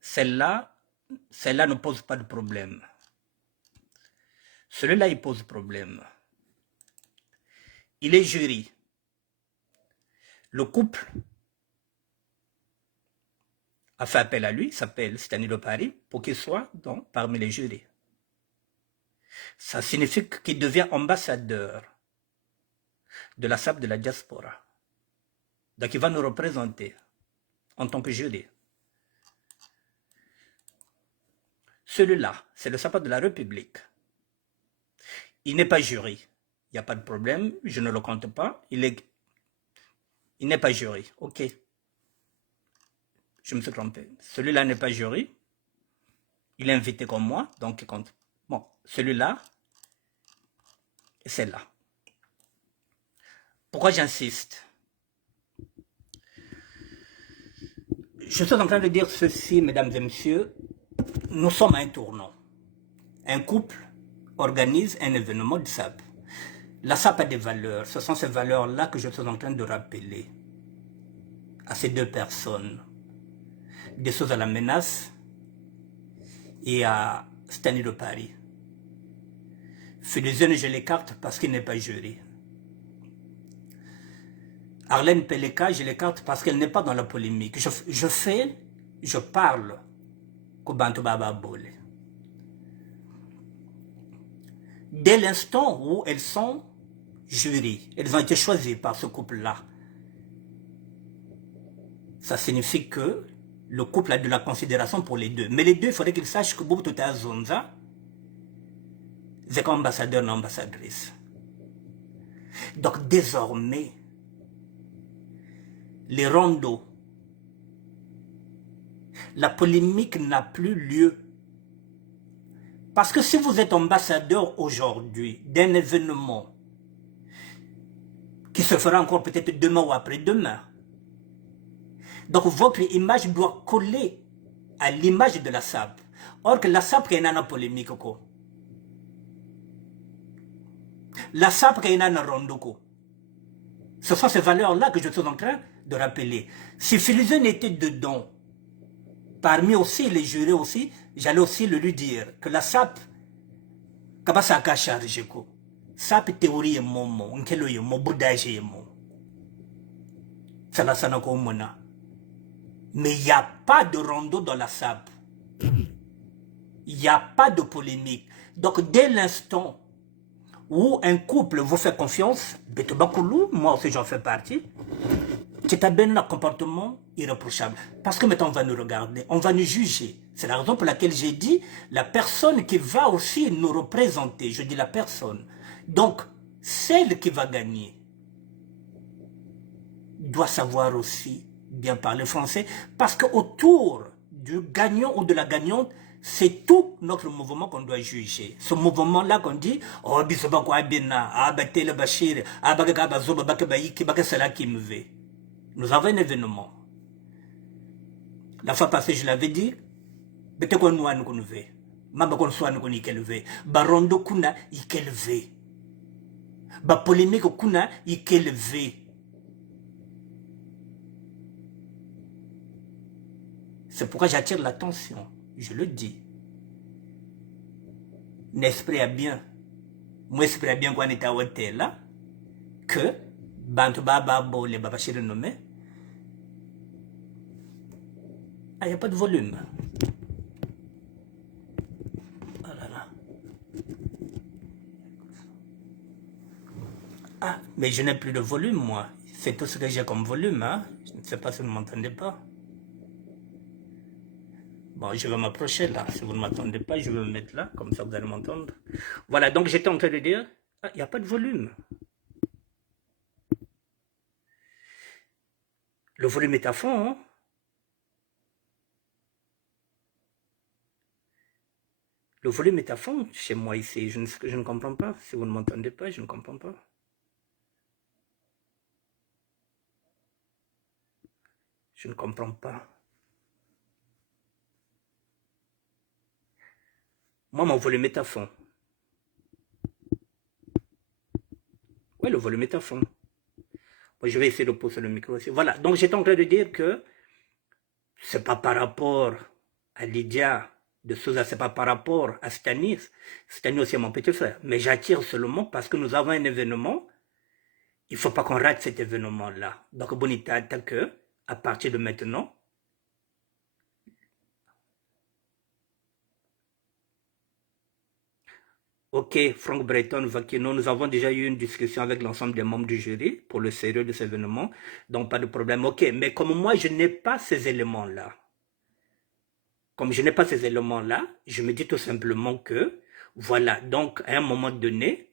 Celle-là ne pose pas de problème. Celui-là, il pose problème. Il est jury. Le couple a fait appel à lui, il s'appelle Stanley de Paris, pour qu'il soit donc parmi les jurys. Ça signifie qu'il devient ambassadeur de la SAP de la diaspora. Donc il va nous représenter en tant que jury. Celui-là, c'est le SAP de la République. Il n'est pas jury. Il n'y a pas de problème, je ne le compte pas. Il n'est pas jury. Ok. Je me suis trompé. Celui-là n'est pas jury. Il est invité comme moi, donc il compte. Bon, celui-là et celle-là. Pourquoi j'insiste? Je suis en train de dire ceci, mesdames et messieurs. Nous sommes à un tournant. Un couple organise un événement de SAP. La SAP a des valeurs. Ce sont ces valeurs-là que je suis en train de rappeler à ces deux personnes. Des choses à la menace et à Stanley de Paris. Philizone, je l'écarte parce qu'il n'est pas jury. Arlène Peleka, je l'écarte parce qu'elle n'est pas dans la polémique. Je parle Kobanto Baba Bole. Dès l'instant où elles sont jury, elles ont été choisies par ce couple-là, ça signifie que le couple a de la considération pour les deux. Mais les deux, il faudrait qu'ils sachent que Boubou Tota Zonza, c'est comme ambassadeur, non ambassadrice. Donc désormais, les rondos, la polémique n'a plus lieu. Parce que si vous êtes ambassadeur aujourd'hui d'un événement qui se fera encore peut-être demain ou après-demain, donc votre image doit coller à l'image de la SAP. Or que la SAP est une polémique. La SAP est une rondo. Ce sont ces valeurs-là que je suis en train de rappeler. Si Philizène était dedans, parmi aussi les jurés aussi, j'allais aussi le lui dire que la SAP, comment ça a chargé quoi? SAP théorie est mon mot, nkelo est mon boudage est mon. Ça la sana ko mona. Mais il n'y a pas de rondo dans la SAP. Il n'y a pas de polémique. Donc dès l'instant où un couple vous fait confiance, Betobakoulou, moi aussi j'en fais partie, c'est un comportement irréprochable. Parce que maintenant on va nous regarder, on va nous juger. C'est la raison pour laquelle j'ai dit la personne qui va aussi nous représenter. Je dis la personne. Donc, celle qui va gagner doit savoir aussi bien parler français. Parce qu'autour du gagnant ou de la gagnante, c'est tout notre mouvement qu'on doit juger. Ce mouvement-là qu'on dit, oh, bisobako abina, abatele bashir, abagaba zoba bakabaiki, bakasala qui me veut. Nous avons un événement. La fois passée, je l'avais dit, peut-être qu'on nous a nous veut. Mamba qu'on soit nous connaît qu'elle veut. Barondo kuna, il qu'elle veut. Ba polémique kuna, il qu'elle veut. C'est pourquoi j'attire l'attention. Je le dis. N'esprit à bien. Moi, esprit à bien qu'on est à hôtel là. Que, bantu baba bo les babachir nommé. Ah, il n'y a pas de volume. Oh là là. Ah, mais je n'ai plus de volume, moi. C'est tout ce que j'ai comme volume, hein. Je ne sais pas si vous ne m'entendez pas. Bon, je vais m'approcher là. Si vous ne m'entendez pas, je vais me mettre là. Comme ça, vous allez m'entendre. Voilà, donc j'étais en train de dire, ah, il n'y a pas de volume. Le volume est à fond, hein. Le volume est à fond chez moi ici. Je ne comprends pas. Si vous ne m'entendez pas, je ne comprends pas. Je ne comprends pas. Moi, mon volume est à fond. Oui, le volume est à fond. Bon, je vais essayer de pousser le micro aussi. Voilà. Donc, j'étais en train de dire que c'est pas par rapport à Lydia de Souza, c'est pas par rapport à Stanis. Stanis aussi est mon petit frère. Mais j'attire seulement parce que nous avons un événement. Il ne faut pas qu'on rate cet événement-là. Donc, Bonita, que à partir de maintenant, ok, Franck Breton, Vakino, nous avons déjà eu une discussion avec l'ensemble des membres du jury pour le sérieux de cet événement, donc pas de problème. Ok, mais comme moi, je n'ai pas ces éléments-là, comme je n'ai pas ces éléments-là, je me dis tout simplement que, voilà, donc à un moment donné,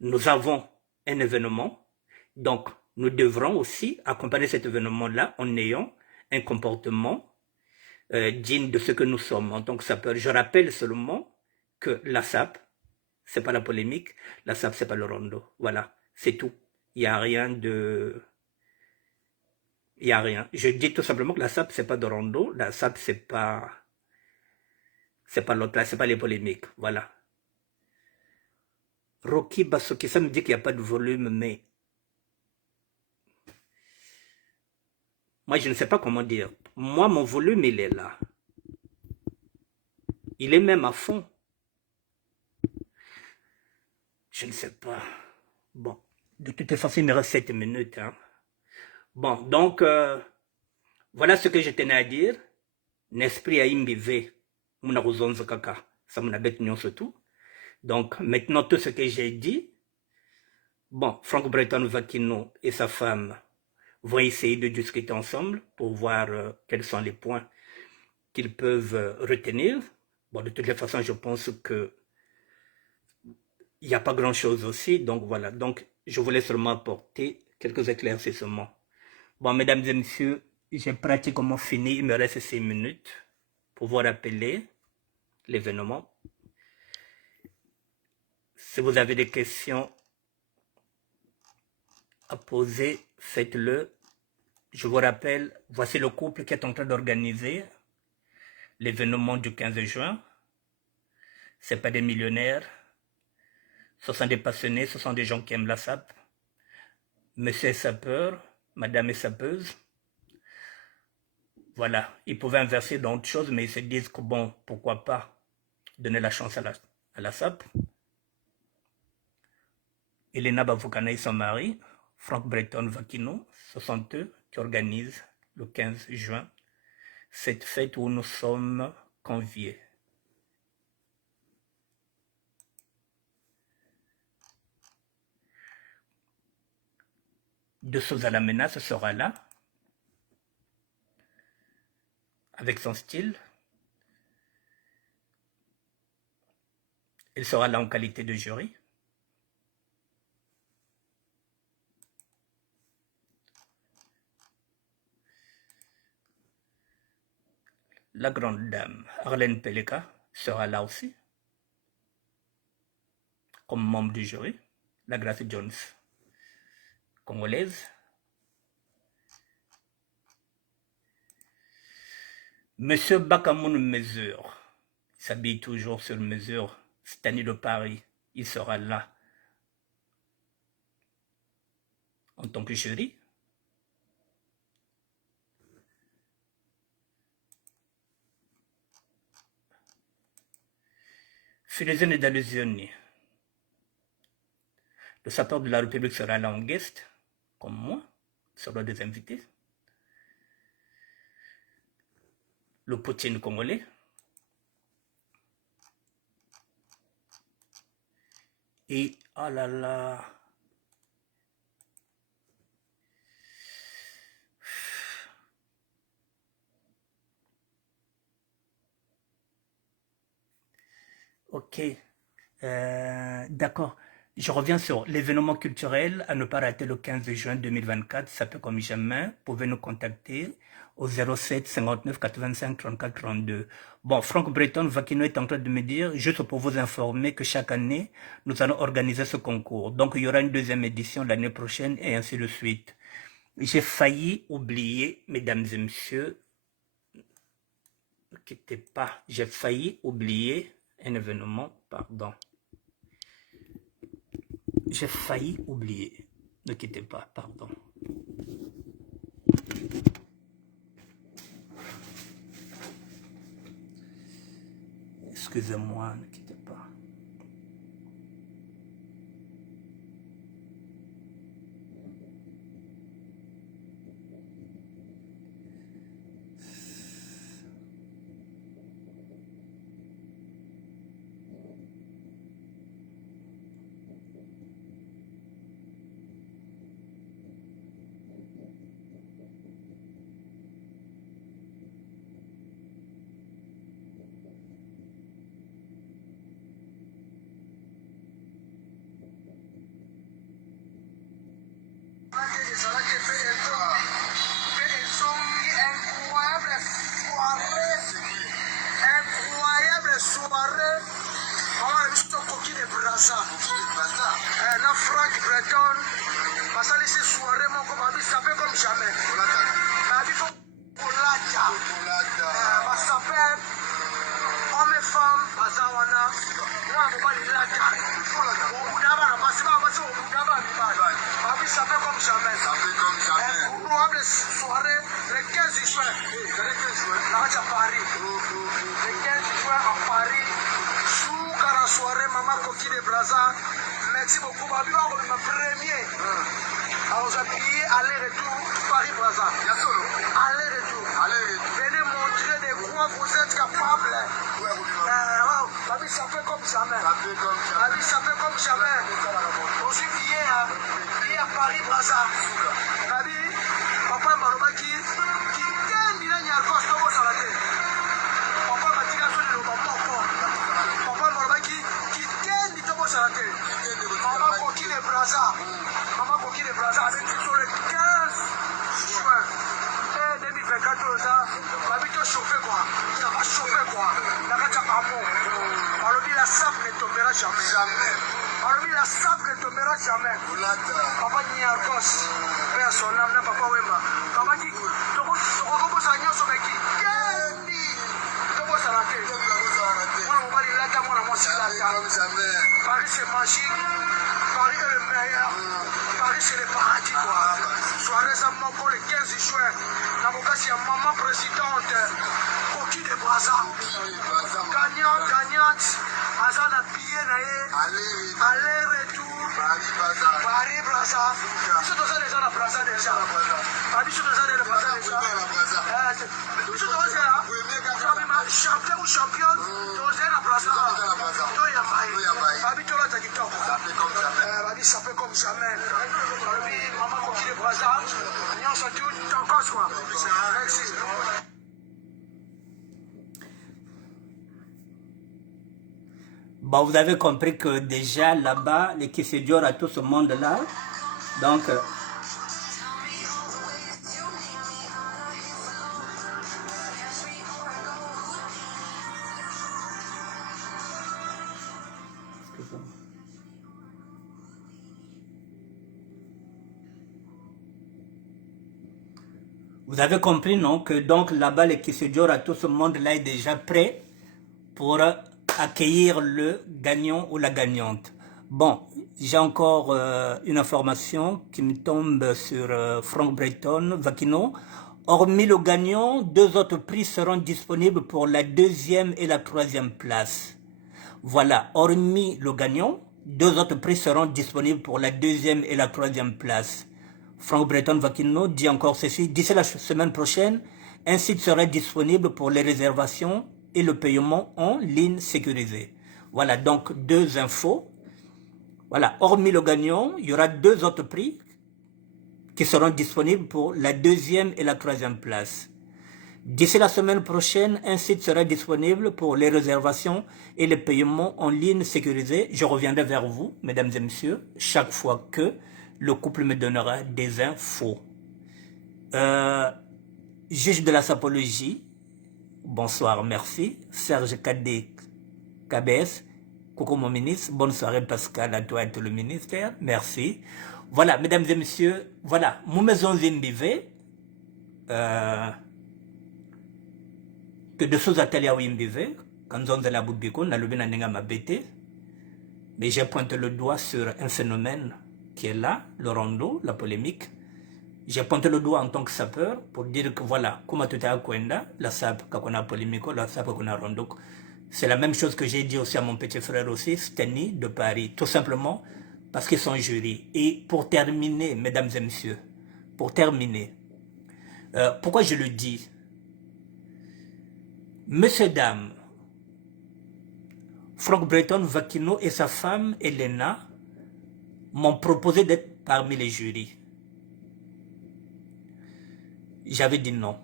nous avons un événement, donc nous devrons aussi accompagner cet événement-là en ayant un comportement digne de ce que nous sommes en tant que sapeurs. Je rappelle seulement que la SAP, c'est pas la polémique, la SAP, c'est pas le rondo. Voilà, c'est tout. Il n'y a rien de... Il n'y a rien. Je dis tout simplement que la SAP, c'est pas de rondo, la SAP, c'est pas... C'est pas l'autre, c'est pas les polémiques. Voilà. Rocky Basoki, ça me dit qu'il n'y a pas de volume, mais... Moi, je ne sais pas comment dire. Moi, mon volume, il est là. Il est même à fond. Je ne sais pas. Bon, de toute façon, il me reste 7 minutes. Hein. Bon, donc, voilà ce que je tenais à dire. N'esprit à imbivé. Kaka. Ça m'a bête surtout. Donc, maintenant, tout ce que j'ai dit, bon, Franck Breton Vakino et sa femme vont essayer de discuter ensemble pour voir quels sont les points qu'ils peuvent retenir. Bon, de toutes les façons, je pense que il n'y a pas grand-chose aussi. Donc, voilà. Donc, Je voulais seulement apporter quelques éclaircissements. Bon, mesdames et messieurs, j'ai pratiquement fini. Il me reste 6 minutes pour vous rappeler l'événement. Si vous avez des questions à poser, faites-le. Je vous rappelle, voici le couple qui est en train d'organiser l'événement du 15 juin. Ce n'est pas des millionnaires, ce sont des passionnés, ce sont des gens qui aiment la sape. Monsieur est sapeur, madame est sapeuse. Voilà, ils pouvaient inverser dans autre chose, mais ils se disent que bon, pourquoi pas donner la chance à la sape. Elena Bavoukana et son mari, Franck Breton Vakino, ce sont eux qui organisent le 15 juin cette fête où nous sommes conviés. De Souza la menace sera là, avec son style. Il sera là en qualité de jury. La grande dame Arlène Peleka sera là aussi, comme membre du jury. La Grace Jones, congolaise. Monsieur Bakamoun Mesure, il s'habille toujours sur mesure. Stani de Paris, il sera là en tant que jury. Philizone d'Allusioni, le sapeur de la République sera là en guest, comme moi, sera des invités. Le Poutine congolais. Et, oh là là, ok, d'accord. Je reviens sur l'événement culturel à ne pas rater le 15 juin 2024. Ça peut comme jamais. Vous pouvez nous contacter au 07 59 85 34 32. Bon, Franck Breton Vakino est en train de me dire, juste pour vous informer que chaque année, nous allons organiser ce concours. Donc, il y aura une deuxième édition l'année prochaine et ainsi de suite. J'ai failli oublier, mesdames et messieurs, ne quittez pas, j'ai failli oublier un événement, pardon. J'ai failli oublier. Ne quittez pas, pardon. Excusez-moi, ne quittez pas. Franck Breton, parce que ces soirées, mon copain, ça fait comme jamais. Il faut ça fait hommes et femmes, Bazawana, moi, je vais les lacar. Ça fait comme jamais. Probable soirée, le 15 juin. Là, à Paris. Le 15 juin à Paris. Sous la soirée, Maman Coquille de Braza. Merci beaucoup. Ma premier. Alors, j'ai payé aller-retour Paris-Braza. Aller-retour. Venez montrer de quoi vous êtes capable. La vie, ça fait comme jamais. La vie, ça fait comme jamais. On s'est payé à Paris-Braza. La vie, papa Maromaki, qui t'aime, il a un costo au salade. Papa Matika, sur le papa Maromaki, qui t'aime, il tombe au salade. Maman Coquille Brazza. Maman Coquille de Brazza avec sur le 15 juin. Et 2024, ça va vite chauffer quoi. Ça va chauffer quoi. La gâte à amour. Alors, la sable ne tombera jamais. Jamais. Alors, la sable ne tombera jamais. Papa Niarkos. Père son âme, papa Wemba. Papa dit, Togo Sagnon sur qui? Kenny. Togo Sarate. On va lui latter, mon amour, c'est Paris, c'est magique. Paris est le meilleur. Paris, c'est le paradis, quoi. Soirée, ça m'a le 15 juin. L'avocat, c'est maman présidente. Coquille de Brazza. Gagnante. Azana billet, aller-retour. Paris, Brazza. Ils sont tous les gens à Brazza déjà. Ils sont tous les Brazza déjà. Ils sont tous les champion ou championne. Tous les à Brazza. Ça fait comme jamais. Maman Coquille de Brazza. Nous sommes tous encore quoi. Merci. Bon, vous avez compris que déjà là-bas, les Kissédior à tout ce monde-là, donc... Vous avez compris, non, que donc là-bas, les Kissédior à tout ce monde-là est déjà prêt pour accueillir le gagnant ou la gagnante. Bon, j'ai encore une information qui me tombe sur Franck Breton, Vakino. Hormis le gagnant, 2 autres prix seront disponibles pour la 2e et la 3e place. Voilà, hormis le gagnant, 2 autres prix seront disponibles pour la 2e et la 3e place. Franck Breton Vakino dit encore ceci: d'ici la semaine prochaine, un site sera disponible pour les réservations et le paiement en ligne sécurisé. Voilà donc 2 infos. Voilà, hormis le gagnant, il y aura 2 autres prix qui seront disponibles pour la 2e et la 3e place. D'ici la semaine prochaine, un site sera disponible pour les réservations et les paiements en ligne sécurisé. Je reviendrai vers vous, mesdames et messieurs, chaque fois que le couple me donnera des infos. Juge de la sapologie, bonsoir, merci. Serge Kadé, KBS, coucou mon ministre, bonne soirée Pascal, à toi et tout le ministère, merci. Voilà, mesdames et messieurs, voilà, mon maison Zimbive, que de choses ateliers à Wimbive, quand on est la boubiko, on a le bien à bête, mais j'ai pointé le doigt sur un phénomène qui est là, le rondo, la polémique. J'ai pointé le doigt en tant que sapeur pour dire que voilà, comme tout à Kwenda, la SAP, quand on a polémique, la SAP, quand on a rondo. C'est la même chose que j'ai dit aussi à mon petit frère aussi, Steny de Paris, tout simplement parce qu'ils sont jurys. Et pour terminer, mesdames et messieurs, pour terminer, pourquoi je le dis? Monsieur, dame, Franck Breton Vakino et sa femme, Elena, m'ont proposé d'être parmi les jurys. J'avais dit non.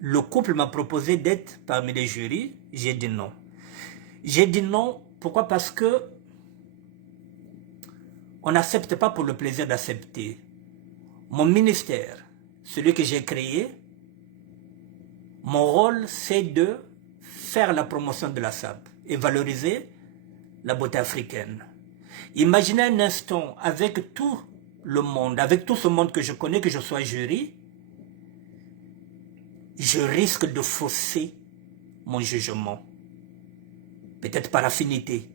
Le couple m'a proposé d'être parmi les jurys, j'ai dit non. J'ai dit non, pourquoi? Parce que on n'accepte pas pour le plaisir d'accepter. Mon ministère, celui que j'ai créé, mon rôle c'est de faire la promotion de la SAP et valoriser la beauté africaine. Imaginez un instant, avec tout le monde, avec tout ce monde que je connais, que je sois jury, je risque de fausser mon jugement. Peut-être par affinité.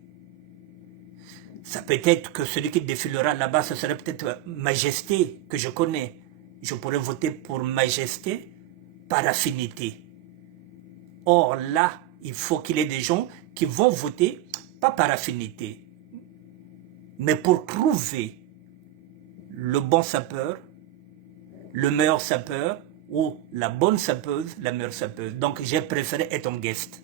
Ça peut être que celui qui défilera là-bas, ce serait peut-être Majesté, que je connais. Je pourrais voter pour Majesté par affinité. Or là, il faut qu'il y ait des gens qui vont voter, pas par affinité, mais pour trouver le bon sapeur, le meilleur sapeur, ou la bonne sapeuse, la meilleure sapeuse. Donc j'ai préféré être un guest.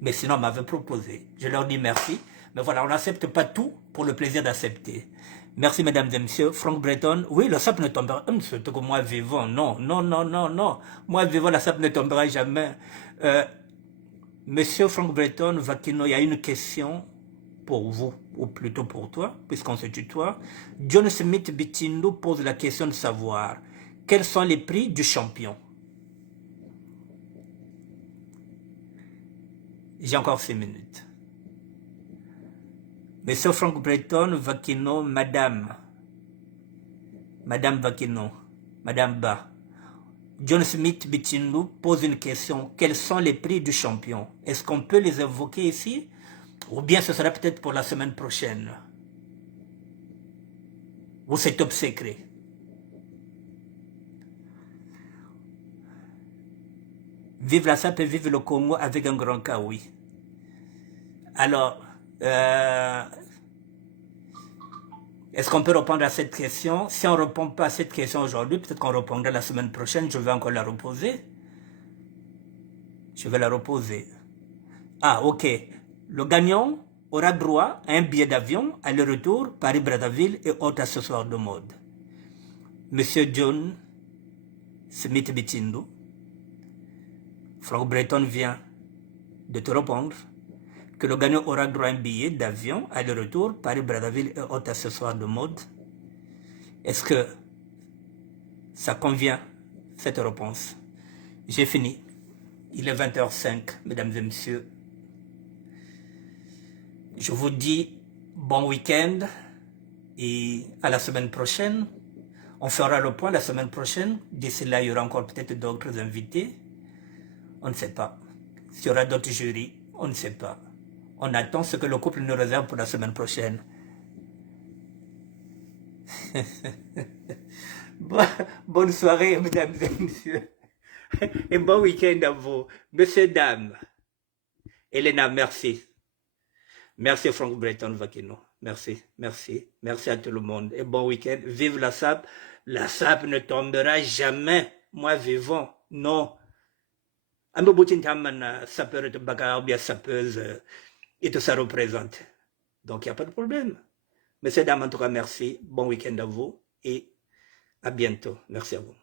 Mais sinon on m'avait proposé. Je leur dis merci. Mais voilà, on n'accepte pas tout pour le plaisir d'accepter. Merci mesdames et messieurs. Franck Breton, oui, la sape ne tombera pas. Surtout que moi vivant, non, non, non, non, non. Moi vivant, la sape ne tombera jamais. Monsieur Franck Breton, Vakino, il y a une question pour vous, ou plutôt pour toi, puisqu'on se tutoie. John Smith Bitindo pose la question de savoir quels sont les prix du champion. J'ai encore 6 minutes. Monsieur Frank Breton, Vakino, Madame Vakino, Madame Ba. John Smith Bitindo pose une question. Quels sont les prix du champion? Est-ce qu'on peut les évoquer ici? Ou bien ce sera peut-être pour la semaine prochaine? Ou c'est top secret? Vive la SAP et vive le Congo avec un grand K, oui. Alors, est-ce qu'on peut répondre à cette question? Si on ne répond pas à cette question aujourd'hui, peut-être qu'on répondra la semaine prochaine, je vais encore la reposer. Je vais la reposer. Ah, ok. Le gagnant aura droit à un billet d'avion, aller-retour, Paris-Brazzaville et autres accessoires de mode. Monsieur John Smith Bitindo, Franck Breton vient de te répondre que le gagnant aura droit à un billet d'avion, aller-retour, Paris-Brazzaville et autres accessoires de mode. Est-ce que ça convient, cette réponse? J'ai fini. Il est 20h05, mesdames et messieurs. Je vous dis bon week-end et à la semaine prochaine. On fera le point la semaine prochaine. D'ici là, il y aura encore peut-être d'autres invités. On ne sait pas. S'il y aura d'autres jurys, on ne sait pas. On attend ce que le couple nous réserve pour la semaine prochaine. Bonne soirée, mesdames et messieurs. Et bon week-end à vous. Messieurs, dames. Elena, merci. Merci Franck Breton Vakino. Merci, merci. Merci à tout le monde. Et bon week-end. Vive la SAP. La SAP ne tombera jamais. Moi vivant. Non. Ambo Boutin Taman, sapeur de bagarre, bien sapeuse, et tout ça représente. Donc il n'y a pas de problème. Messieurs, dames, en tout cas, merci. Bon week-end à vous et à bientôt. Merci à vous.